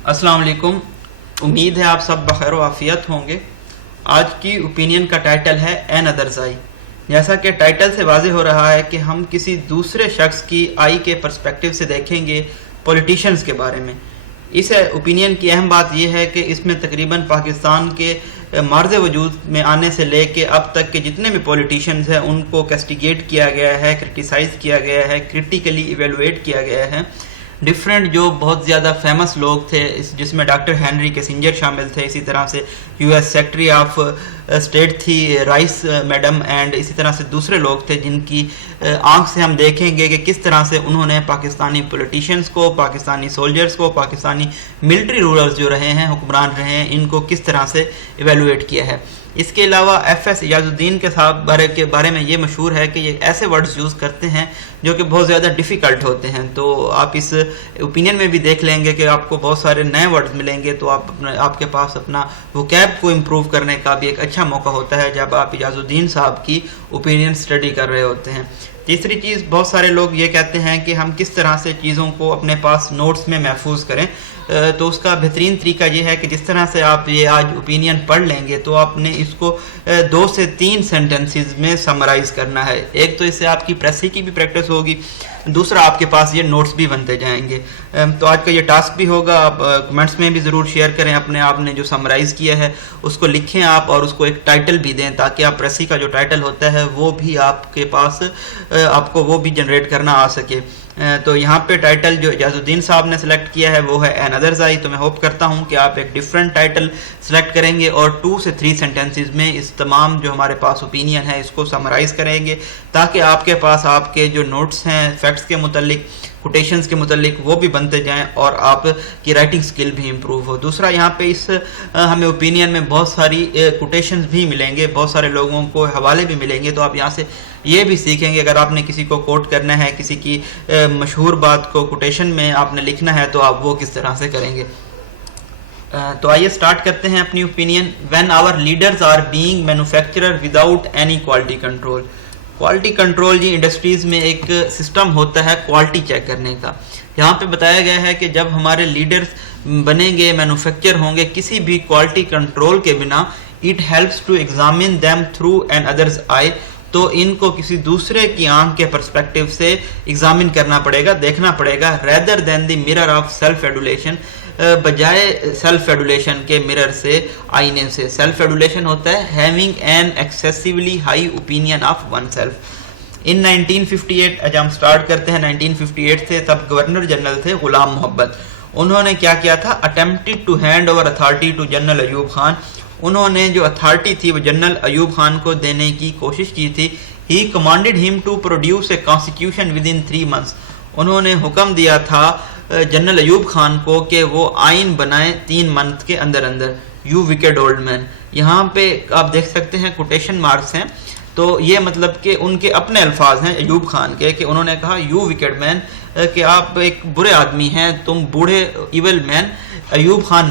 अस्सलाम वालेकुम। उम्मीद है आप सब बखैर व आफियत होंगे। आज की ओपिनियन का टाइटल है एन अदर्स आई। जैसा कि टाइटल से वाज़ेह हो रहा है कि हम किसी दूसरे शख्स की आई के पर्सपेक्टिव से देखेंगे पॉलिटिशियंस के बारे में। इस ओपिनियन की अहम बात यह है कि इसमें तकरीबन पाकिस्तान के मार्ज़ वजूद में आने से लेके अब तक के जितने भी पॉलिटिशियंस हैं उनको कैस्टिगेट किया गया है, क्रिटिसाइज़ किया गया है, क्रिटिकली इवेलुएट किया गया है। डिफरेंट जो बहुत ज़्यादा फेमस लोग थे जिसमें डॉक्टर हेनरी किसिंजर शामिल थे, इसी तरह से यूएस सेक्रेटरी ऑफ स्टेट थी राइस मैडम, एंड इसी तरह से दूसरे लोग थे जिनकी आंख से हम देखेंगे कि किस तरह से उन्होंने पाकिस्तानी पॉलिटिशियंस को, पाकिस्तानी सोल्जर्स को, पाकिस्तानी मिलिट्री रूलर्स जो रहे हैं, हुक्मरान रहे हैं, इनको किस तरह से इवेलुएट किया है। इसके अलावा एफ.एस. एजाजुद्दीन के बारे में ये मशहूर है कि ये ऐसे वर्ड्स यूज़ करते हैं जो कि बहुत ज़्यादा डिफ़िकल्ट होते हैं। तो आप इस ओपिनियन में भी देख लेंगे कि आपको बहुत सारे नए वर्ड्स मिलेंगे, तो आपके पास अपना वोकैब को इम्प्रूव करने का भी एक अच्छा मौका होता है जब आप एजाजुद्दीन साहब की ओपिनियन स्टडी कर रहे होते हैं। तीसरी चीज़, बहुत सारे लोग ये कहते हैं कि हम किस तरह से चीज़ों को अपने पास नोट्स में महफूज करें। तो उसका बेहतरीन तरीका ये है कि जिस तरह से आप ये आज ओपिनियन पढ़ लेंगे तो आपने इसको 2 से 3 सेंटेंसेस में समराइज़ करना है। एक तो इससे आपकी प्रेसी की भी प्रैक्टिस होगी, दूसरा आपके पास ये नोट्स भी बनते जाएंगे। तो आज का ये टास्क भी होगा, आप कमेंट्स में भी ज़रूर शेयर करें अपने आपने जो समराइज़ किया है उसको लिखें आप, और उसको एक टाइटल भी दें ताकि आप प्रेसी का जो टाइटल होता है वो भी आपके पास आपको वो भी जनरेट करना आ सके। तो यहाँ पे टाइटल जो एजाजुद्दीन साहब ने सेलेक्ट किया है वो है एन अदर्स आई। तो मैं होप करता हूँ कि आप एक डिफरेंट टाइटल सेलेक्ट करेंगे और 2 से 3 सेंटेंसेस में इस तमाम जो हमारे पास ओपिनियन है इसको समराइज़ करेंगे ताकि आपके पास आपके जो नोट्स हैं फैक्ट्स के मुतल्लिक, कोटेशंस के मुतल्लिक वो भी बनते जाएं और आपकी राइटिंग स्किल भी इम्प्रूव हो। दूसरा, यहाँ पे इस हमें ओपिनियन में बहुत सारी कोटेशंस भी मिलेंगे, बहुत सारे लोगों को हवाले भी मिलेंगे। तो आप यहाँ से ये भी सीखेंगे, अगर आपने किसी को कोट करना है, किसी की मशहूर बात को कोटेशन में आपने लिखना है तो आप वो किस तरह से करेंगे। तो आइए स्टार्ट करते हैं अपनी opinion. When our leaders are being manufacturer without any quality control. Quality control जी इंडस्ट्रीज़ में एक सिस्टम होता है क्वालिटी चेक करने का। यहाँ पे बताया गया है कि जब हमारे लीडर्स बनेंगे, मैन्युफैक्चर होंगे किसी भी क्वालिटी कंट्रोल के बिना, it helps to examine them through an others eye. तो इनको किसी दूसरे की आंख के पर्सपेक्टिव से एग्जामिन करना पड़ेगा, देखना पड़ेगा, rather than the mirror of self adulation, बजाय सेल्फ एडुलेशन के मिरर से, आईने से। सेल्फ एडुलेशन होता है having an excessively high opinion of oneself. In 1958, आज हम स्टार्ट करते हैं 1958 से, तब गवर्नर जनरल थे गुलाम मोहब्बत। उन्होंने क्या किया था, attempted to hand over authority to general Ayub Khan. उन्होंने जो अथॉरिटी थी वो जनरल अयूब खान को देने की कोशिश की थी। He commanded him to produce a constitution within 3 months। उन्होंने हुक्म दिया था जनरल अयूब खान को कि वो आइन बनाए 3 month के अंदर अंदर। यू विकेड ओल्ड मैन, यहाँ पे आप देख सकते हैं कोटेशन मार्क्स हैं। तो ये मतलब कि उनके अपने अल्फाज हैं अयूब खान के, कि उन्होंने कहा यू विकेड मैन, कि आप एक बुरे आदमी हैं, तुम बूढ़े इवल मैन। अयूब खान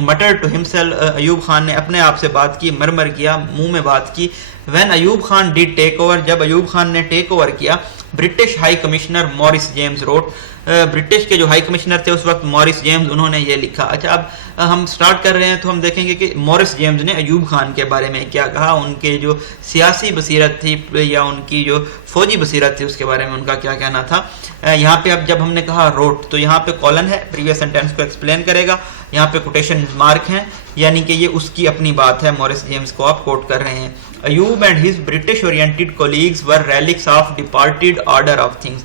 मटर टू हिमसेल्फ, अयूब खान ने अपने आप से बात की, मरमर किया, मुंह में बात की। When Ayub Khan did take over, जब अयूब खान ने टेक ओवर किया, British high commissioner Morris James wrote, British के जो हाई कमिश्नर थे उस वक्त मॉरिस जेम्स, उन्होंने ये लिखा। अच्छा, अब हम स्टार्ट कर रहे हैं तो हम देखेंगे कि मॉरिस जेम्स ने अयूब खान के बारे में क्या कहा, उनके जो सियासी बसीरत थी या उनकी जो फौजी बसीरत थी उसके बारे में उनका क्या कहना था। यहाँ पे अब जब हमने कहा रोट तो यहाँ पे कॉलन है, प्रीवियस सेंटेंस को एक्सप्लेन करेगा, यहाँ पे कोटेशन मार्क हैं, यानी कि ये उसकी अपनी बात है, मॉरिस जेम्स को आप कोट कर रहे हैं। Ayub and his British oriented colleagues were relics of departed order of things.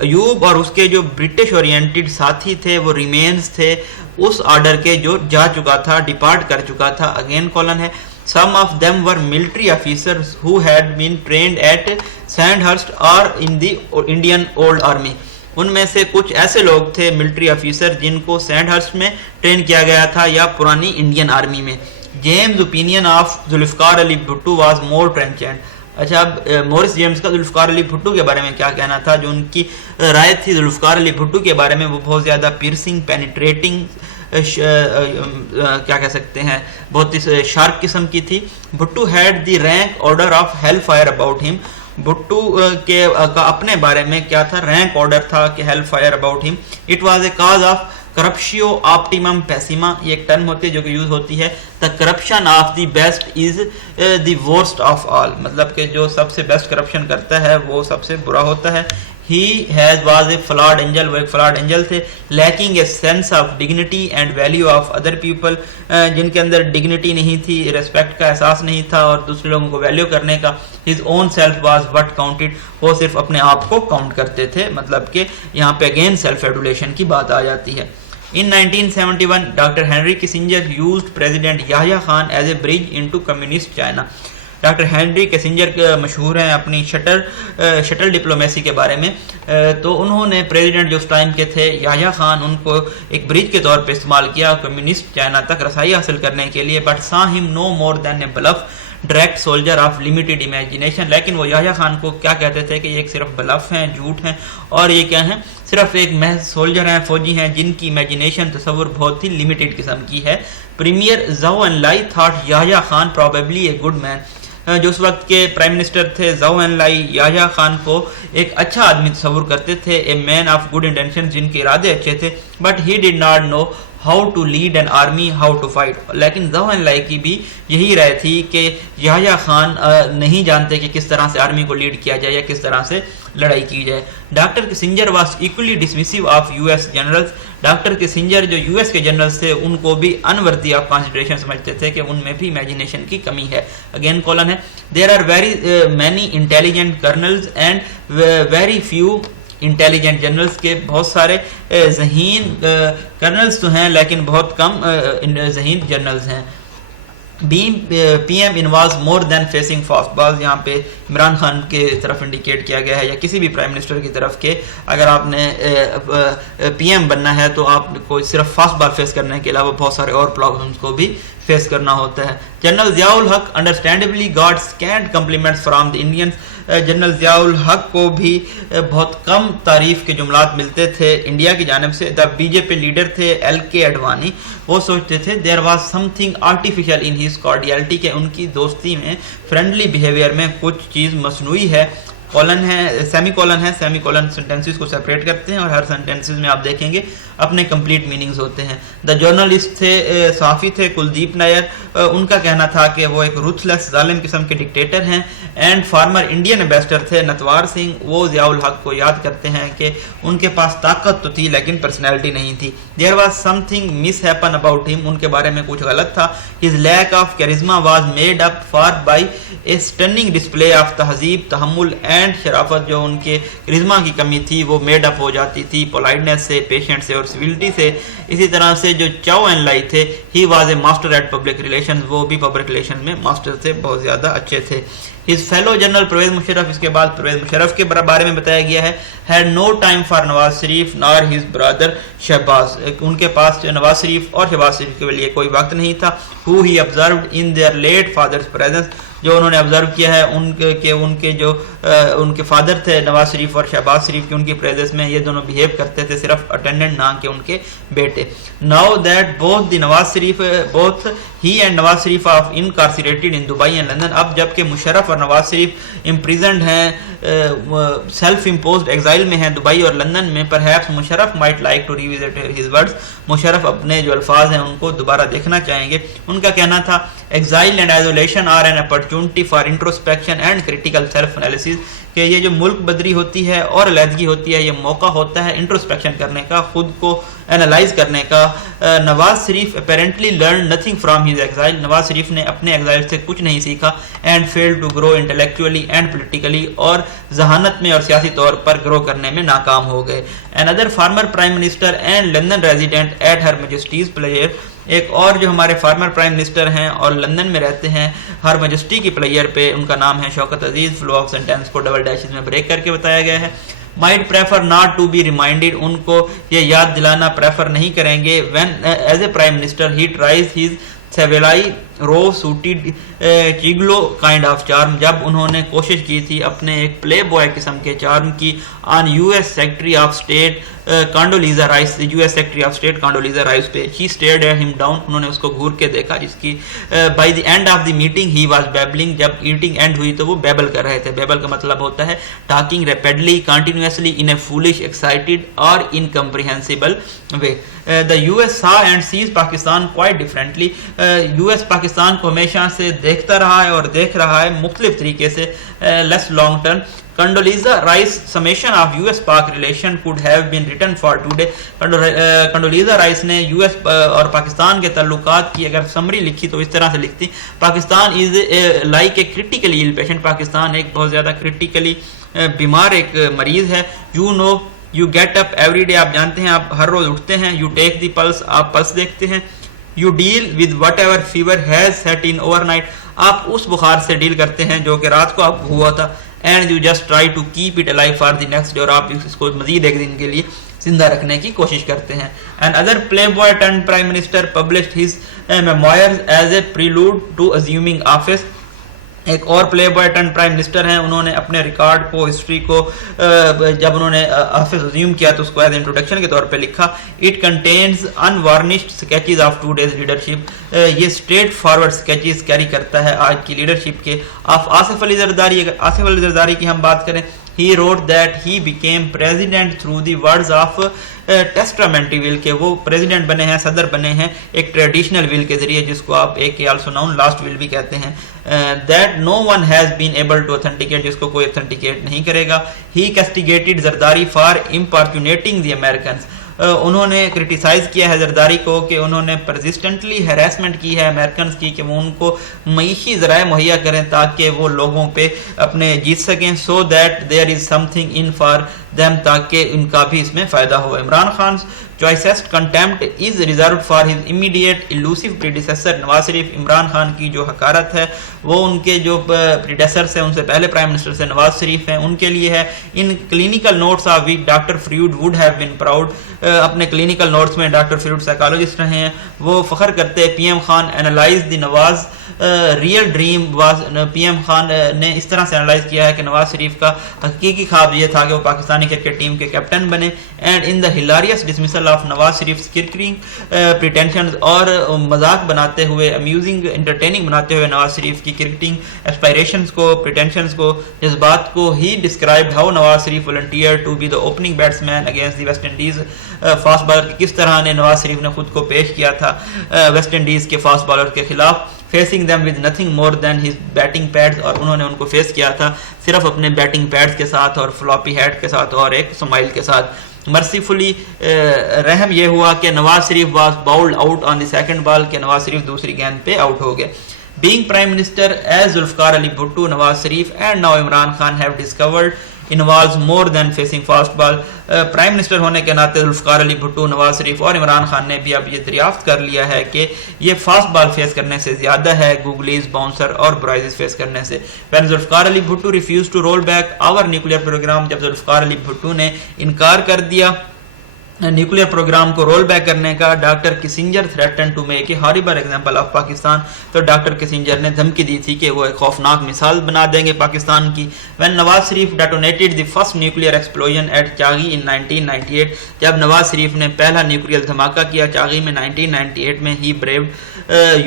Ayub और उसके जो ब्रिटिश ओरिएंटेड साथी थे वो रिमेन्स थे उस ऑर्डर के जो जा चुका था, डिपार्ट कर चुका था। अगेन कॉलन है, some of them were military officers who had been trained at Sandhurst और in the Indian old army. उनमें से कुछ ऐसे लोग थे मिलिट्री ऑफिसर जिनको सैंडहर्स्ट में ट्रेन किया गया था या पुरानी इंडियन आर्मी में। James opinion of Zulfikar Ali Bhutto was more trenchant. अच्छा, अब मॉरिस जेम्स का जुल्फकार अली भुट्टो के बारे में क्या कहना था, जो उनकी राय थी जुल्फकार अली भुट्टो के बारे में, वो बहुत ज़्यादा पियर्सिंग, पेनिट्रेटिंग, क्या कह सकते हैं, बहुत ही शार्प किस्म की थी। Bhutto had the rank order of hell fire about him. Bhutto का अपने बारे में क्या था, रैंक ऑर्डर था कि hell fire about him. It was a cause of करप्शियो ऑप्टिमम पैसिमा, ये एक टर्म होती है जो कि यूज होती है, the corruption of the best is the worst of all, मतलब कि जो सबसे बेस्ट करप्शन करता है वो सबसे बुरा होता है। He was a flawed angel, वो एक flawed angel थे, lacking a sense of dignity and value of other people, जिनके अंदर dignity नहीं थी, respect का एहसास नहीं था और दूसरे लोगों को value करने का। His own self was what counted, वो सिर्फ अपने आप को count करते थे, मतलब कि यहाँ पे again self adulation की बात आ जाती है। In 1971, Dr. Henry Kissinger used President Yahya Khan as a bridge into communist China। Doctor Henry Kissinger मशहूर हैं अपनी शटल डिप्लोमेसी के बारे में, तो उन्होंने प्रेसिडेंट जो उस टाइम के थे याह्या खान, उनको एक ब्रिज के तौर पे इस्तेमाल किया कम्युनिस्ट चाइना तक रसाई हासिल करने के लिए। But saw him no more than a bluff direct soldier of limited imagination, लेकिन वो याह्या खान को क्या कहते थे कि ये एक सिर्फ ब्लफ हैं, झूठ हैं, और ये क्या हैं, सिर्फ एक महज सोल्जर हैं, फौजी हैं जिनकी इमेजिनेशन तस्वुर बहुत ही लिमिटेड किस्म की है। Premier Zhou Enlai thought Yahya Khan probably a good man, जो उस वक्त के प्राइम मिनिस्टर थे ज़ाओ एनलाई याह्या खान को एक अच्छा आदमी तस्वुर करते थे, a man of good intention, जिनके इरादे अच्छे थे। But he did not know how to lead an army, how to fight, लेकिन ज़ाओ एनलाई की भी यही राय थी कि याह्या खान नहीं जानते कि किस तरह से आर्मी को लीड किया जाए या किस तरह से लड़ाई की जाए। Doctor Kissinger was equally dismissive of US generals, doctor Kissinger जो यूएस के जनरल्स थे उनको भी अनवर्दी ऑफ कंसिडरेशन समझते थे कि उनमें भी इमेजिनेशन की कमी है। अगेन कॉलन है, there are very many intelligent colonels and very few intelligent generals, के बहुत सारे ज़हीन कर्नल्स तो हैं लेकिन बहुत कम ज़हीन जनरल्स हैं। PM involve more than facing fast ball, यहाँ पे इमरान खान के तरफ इंडिकेट किया गया है या किसी भी प्राइम मिनिस्टर की तरफ के अगर आपने PM बनना है तो आपको सिर्फ फास्ट बॉल फेस करने के अलावा बहुत सारे और प्रॉब्लम्स को भी फेस करना होता है। General Ziaul Haq understandably got scant compliments from the Indians, general Ziaul Haq को भी बहुत कम तारीफ के जुमलात मिलते थे इंडिया की जानिब से। द बीजेपी लीडर थे LK अडवाणी, वो सोचते थे there was something artificial in his cordiality, के उनकी दोस्ती में, फ्रेंडली बिहेवियर में कुछ चीज़ मसनूई है। कॉलन है, सेमी कॉलन सेंटेंसेस को सेपरेट करते हैं और हर सेंटेंसेस में आप देखेंगे अपने कंप्लीट मीनिंग्स होते हैं। द जर्नलिस्ट थे, साफ़ी थे कुलदीप नायर, उनका कहना था कि वो एक रूथलेस जालिम किस्म के डिक्टेटर हैं। एंड फार्मर इंडियन एम्बेसडर थे नतवार सिंह, वो ज़ियाउल हक को याद करते हैं कि उनके पास ताकत तो थी लेकिन पर्सनैलिटी नहीं थी। There was something misshapen about him, उनके बारे में कुछ गलत था। His lack of charisma was made up for by a stunning display of tehzeeb, tahammul and शराफत, जो उनके करिश्मा की कमी थी वो मेड अप हो जाती थी पोलाइटनेस से, पेशेंट से और सिविलिटी से। इसी तरह से जो चाओ एनलाई थे, he was a master eight public relations, वो भी पब्लिक रिलेशन में मास्टर थे, बहुत ज़्यादा अच्छे थे। His fellow general Pervez Musharraf, इसके बाद परवेज मुशर्रफ के बारे में बताया गया है, had no time for Nawaz Sharif nor his brother Shahbaz, उनके पास नवाज शरीफ और शहबाज शरीफ के लिए कोई वक्त नहीं था। Who he observed in their late father's presence, जो उन्होंने ऑब्जर्व किया है उनके जो उनके फादर थे नवाज शरीफ और शहबाज शरीफ की, उनकी प्रेजेंस में ये दोनों बिहेव करते थे, सिर्फ अटेंडेंट ना कि उनके बेटे। Now that both the Nawaz Sharif both he and Nawaz Sharif of incarcerated in Dubai and London, अब जबकि मुशर्रफ और नवाज शरीफ इम्प्रिजन्ड हैं, सेल्फ इम्पोज्ड एग्जाइल में हैं दुबई और लंदन में, perhaps Musharraf might like to revisit his words, Musharraf अपने जो अल्फाज हैं उनको दोबारा देखना चाहेंगे। उनका कहना था, exile and isolation are an opportunity for introspection and critical self analysis, कि ये जो मुल्क बदरी होती है और अलहदगी होती है, ये मौका होता है इंट्रोस्पेक्शन करने का, खुद को एनालाइज करने का। Nawaz Sharif apparently learn nothing from his exile, Nawaz Sharif ने अपने एग्जाइल से कुछ नहीं सीखा। And fail to grow intellectually and politically, और जहानत में और सियासी तौर पर ग्रो करने में नाकाम हो गए। Another farmer prime minister and London resident at her Majesty's player, एक और जो हमारे फार्मर प्राइम मिनिस्टर हैं और लंदन में रहते हैं हर मैजेस्टी की प्लेयर पे, उनका नाम है Shaukat Aziz. Flow of sentence को डबल डैशेस में ब्रेक करके बताया गया है। Might prefer not to be reminded, उनको ये याद दिलाना प्रेफर नहीं करेंगे। When as a prime minister he tries his رو سوٹیڈ چیگلو کائنڈ آف چارم، جب انہوں نے کوشش کی تھی اپنے ایک پلے بوائے قسم کے چارم کی on U S secretary of state Condoleezza Rice, U S secretary of state Condoleezza Rice پہ. ہی اسٹیئرڈ ہم ڈاؤن، انہوں نے اس کو گھور کے دیکھا، جس کی by the end of the meeting he was babbling, جب میٹنگ اینڈ ہوئی تو وہ بیبل کر رہے تھے. بیبل کا مطلب ہوتا ہے talking rapidly continuously in a foolish excited اور incomprehensible way. The US saw and sees Pakistan quite differently. US Pakistan کو ہمیشہ سے دیکھتا رہا ہے اور دیکھ رہا ہے مختلف طریقے سے. less long term. Condoleezza Rice summation of US-Pak relation could have been written for today. Condoleezza Rice نے US اور پاکستان کے تعلقات کی اگر سمری لکھی تو اس طرح سے لکھتی: Pakistan is like a critically ill patient. Pakistan ایک بہت زیادہ critically بیمار ایک مریض ہے. You know, you get up every day. آپ جانتے ہیں، آپ ہر روز اٹھتے ہیں. You take the pulse. آپ پلس دیکھتے ہیں. You deal with whatever fever has set in overnight. آپ اس بخار سے ڈیل کرتے ہیں جو کہ رات کو آپ ہوا تھا. And you just try to keep it alive for the next day. اور آپ اس کو مزید ایک دن کے لیے زندہ رکھنے کی کوشش کرتے ہیں. And other playboy turned prime minister published his memoirs as a prelude to assuming office. ایک اور پلے بوائے ٹرن پرائم منسٹر ہیں، انہوں نے اپنے ریکارڈ کو، ہسٹری کو، جب انہوں نے آفس ازیوم کیا تو اس کو ایز انٹروڈکشن کے طور پہ لکھا: it contains unvarnished sketches of today's leadership. یہ اسٹریٹ فارورڈ اسکیچز کیری کرتا ہے آج کی لیڈرشپ کے. آف آصف علی زرداری، اگر آصف علی زرداری کی ہم بات کریں، he wrote that he became president through the words of testamentary will، کہ وہ پریزیڈنٹ بنے ہیں، صدر بنے ہیں ایک ٹریڈیشنل ول کے ذریعے، جس کو آپ ایک also known last will بھی کہتے ہیں. that no one has been able to authenticate، جس کو کوئی authenticate نہیں کرے گا. he castigated Zardari for importunating the Americans. انہوں نے کرٹیسائز کیا ہے زرداری کو کہ انہوں نے پرزسٹنٹلی ہیراسمنٹ کی ہے امریکنز کی، کہ وہ ان کو معیشی ذرائع مہیا کریں تاکہ وہ لوگوں پہ اپنے جیت سکیں. So that there is some thing in for them, تاکہ ان کا بھی اس میں فائدہ ہو. Imran Khan choicest contempt is reserved for his immediate elusive predecessor. Nawaz Sharif, Imran Khan کی جو حقارت ہے وہ ان کے جو پریڈیسرس ہیں، ان سے پہلے پرائم منسٹر سے نواز شریف ہیں، ان کے لیے ہے. In clinical notes of which doctor Freud would have been proud. اپنے کلینکل نوٹس میں ڈاکٹر فریوڈ سائیکالوجسٹ رہے ہیں، وہ فخر کرتے ہیں. P M Khan analysed the Nawaz real dream was. P M Khan نے اس طرح سے انالائز کیا ہے کہ نواز شریف کا حقیقی خواب یہ تھا کہ وہ پاکستانی کرکٹ ٹیم کے کیپٹن بنے. And in the hilarious dismissal of Nawaz Sharif cricketing pretensions, اور مذاق بناتے ہوئے، امیوزنگ انٹرٹیننگ بناتے ہوئے نواز شریف کی کرکٹنگ ایسپائریشنز کو، پریٹینشنز کو، جذبات کو. He described how Nawaz Sharif volunteer to be the opening batsman against the West Indies fast bowler. کس طرح نے نواز شریف نے خود کو پیش کیا تھا ویسٹ انڈیز کے فاسٹ بالر کے خلاف. Facing them with nothing more than his batting pads، اور انہوں نے ان کو فیس کیا تھا صرف اپنے بیٹنگ پیڈز کے ساتھ اور فلاپی ہیڈ کے ساتھ اور ایک اسمائل کے ساتھ. مرسیفلی رحم یہ ہوا کہ Nawaz Sharif was bowled out on the second ball, کہ نواز شریف دوسری گیند پہ آؤٹ ہو گئے. Being Prime Minister as Zulfikar Ali Bhutto, Nawaz Sharif and now Imran Khan have discovered involves more than facing fast ball. Prime minister ہونے کے ناطے ذوالفقار علی بھٹو، نواز شریف اور عمران خان نے بھی اب یہ دریافت کر لیا ہے کہ یہ فاسٹ بال فیس کرنے سے زیادہ ہے گوگلیز، باؤنسر اور برائزز فیس کرنے سے. when Zulfiqar Ali Bhutto refused to roll back our nuclear program، جب ذوالفقار علی بھٹو نے انکار کر دیا نیوکلیر پروگرام کو رول بیک کرنے کا، doctor Kissinger threatened to make a horrible example of Pakistan, تو ڈاکٹر کسنجر نے دھمکی دی تھی کہ وہ ایک خوفناک مثال بنا دیں گے پاکستان کی. when Nawaz Sharif detonated the first nuclear explosion at Chagai in 1998، جب نواز شریف نے پہلا نیوکلیر دھماکہ کیا چاغی میں 1998 میں، ہی بریوڈ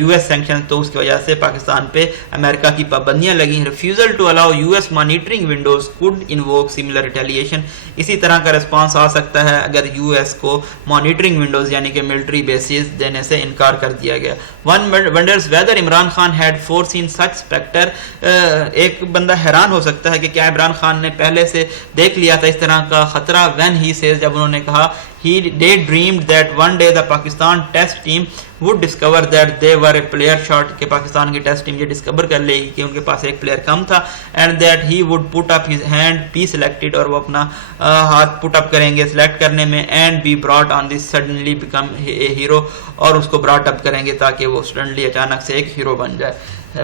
US سینکشن، تو اس کی وجہ سے پاکستان پہ امریکہ کی پابندیاں لگیں. Refusal to allow US monitoring windows could invoke similar retaliation, اسی طرح کا ریسپانس آ سکتا ہے اگر US کو مانیٹرنگ ونڈوز یعنی کہ ملٹری بیسز دینے سے انکار کر دیا گیا. One wonders whether Imran Khan had foreseen such spectre, ایک بندہ حیران ہو سکتا ہے کہ کیا عمران خان نے پہلے سے دیکھ لیا تھا اس طرح کا خطرہ. when he says، جب انہوں نے کہا he daydreamed that one day the Pakistan test team would discover that they were a player short، کہ پاکستان کی ٹیسٹ ٹیم یہ ڈسکور کر لے گی کہ ان کے پاس ایک پلیئر کم تھا. and that he would put up his hand be selected، اور وہ اپنا ہاتھ پٹ اپ کریں گے سلیکٹ کرنے میں. and be brought on this suddenly become a hero، اور اس کو براٹ اپ کریں گے تاکہ وہ سڈنلی اچانک سے ایک ہیرو بن جائے.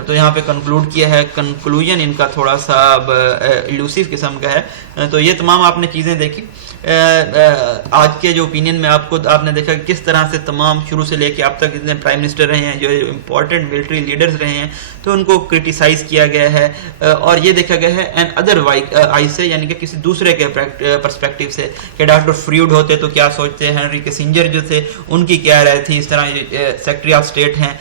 تو یہاں پہ کنکلوڈ کیا ہے، کنکلوژن ان کا تھوڑا سا ایلوسیو قسم کا ہے. تو یہ تمام آپ نے چیزیں دیکھی. آج کے جو اوپینین میں آپ نے دیکھا کس طرح سے تمام شروع سے لے کے اب تک جتنے پرائم منسٹر رہے ہیں جو امپورٹنٹ ملٹری لیڈرز رہے ہیں تو ان کو کرٹیسائز کیا گیا ہے اور یہ دیکھا گیا ہے این ادر آئی سے یعنی کہ کسی دوسرے کے پرسپیکٹیو سے کہ ڈاکٹر فریوڈ ہوتے تو کیا سوچتے, ہنری کسنجر جو تھے ان کی کیا رائے تھی, اس طرح سیکرٹری آف اسٹیٹ ہیں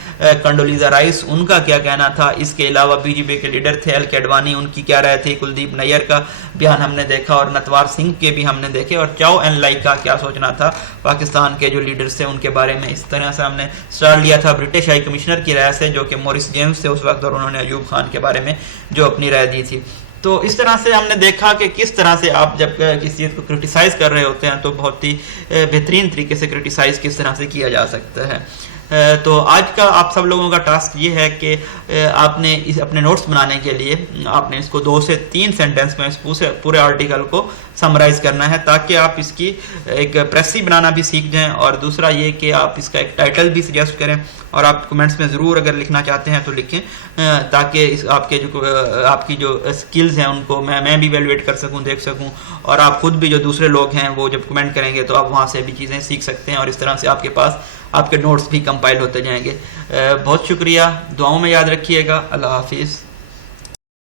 کنڈولیزا رائس ان کا کیا کہنا تھا, اس کے علاوہ بی جے پی کے لیڈر تھے ایل کے اڈوانی ان کی کیا رائے تھی, کلدیپ نیر کا بیان ہم نے دیکھا اور نتوار سنگھ کے بھی ہم نے دیکھے, اور چاؤ این لائی کا کیا سوچنا تھا پاکستان کے جو لیڈرز تھے ان کے بارے میں. اس طرح سے ہم نے سٹارٹ لیا تھا برٹش ہائی کمشنر کی رائے سے جو کہ مورس جیمز تھے اس وقت, اور انہوں نے ایوب خان کے بارے میں جو اپنی رائے دی تھی. تو اس طرح سے ہم نے دیکھا کہ کس طرح سے آپ جب کسی چیز کو کرٹیسائز کر رہے ہوتے ہیں تو بہت ہی بہترین طریقے سے کرٹیسائز کس طرح سے کیا جا سکتا ہے. تو آج کا آپ سب لوگوں کا ٹاسک یہ ہے کہ آپ نے اپنے نوٹس بنانے کے لیے آپ نے اس کو 2 سے 3 سینٹنس میں اس پورے آرٹیکل کو سمرائز کرنا ہے تاکہ آپ اس کی ایک پریسی بنانا بھی سیکھ جائیں, اور دوسرا یہ کہ آپ اس کا ایک ٹائٹل بھی سجیسٹ کریں, اور آپ کمنٹس میں ضرور اگر لکھنا چاہتے ہیں تو لکھیں تاکہ آپ کی جو اسکلز ہیں ان کو میں بھی ایویلویٹ کر سکوں, دیکھ سکوں, اور آپ خود بھی جو دوسرے لوگ ہیں وہ جب کمنٹ کریں گے تو آپ وہاں سے بھی چیزیں سیکھ سکتے ہیں, اور اس طرح سے آپ کے پاس آپ کے نوٹس بھی کمپائل ہوتے جائیں گے. بہت شکریہ, دعاؤں میں یاد رکھیے گا. اللہ حافظ.